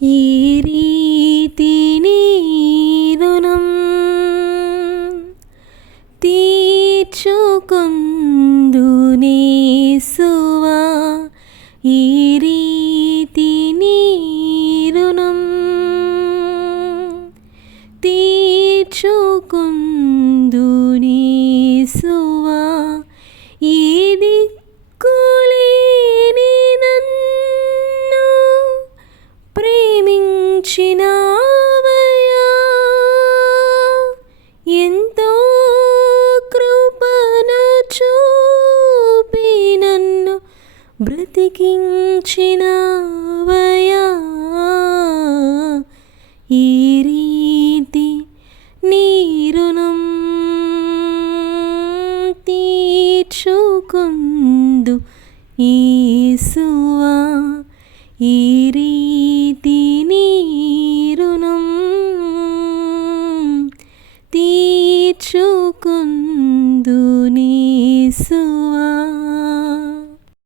ఈ రీతి నీ రుణం తీర్చుకొందునేసువా, ఈ రీతి నీ రుణం తీర్చుకొందునేసువా. ఈ దిక్కులేని నన్ను ప్రేమించినావయ్యా, ఎంతో కృపను చూపి నన్ను బ్రతికించినావయ్యా. ఈ రీతి నీ రుణం తీర్చుకొందు యేసువా, ఈ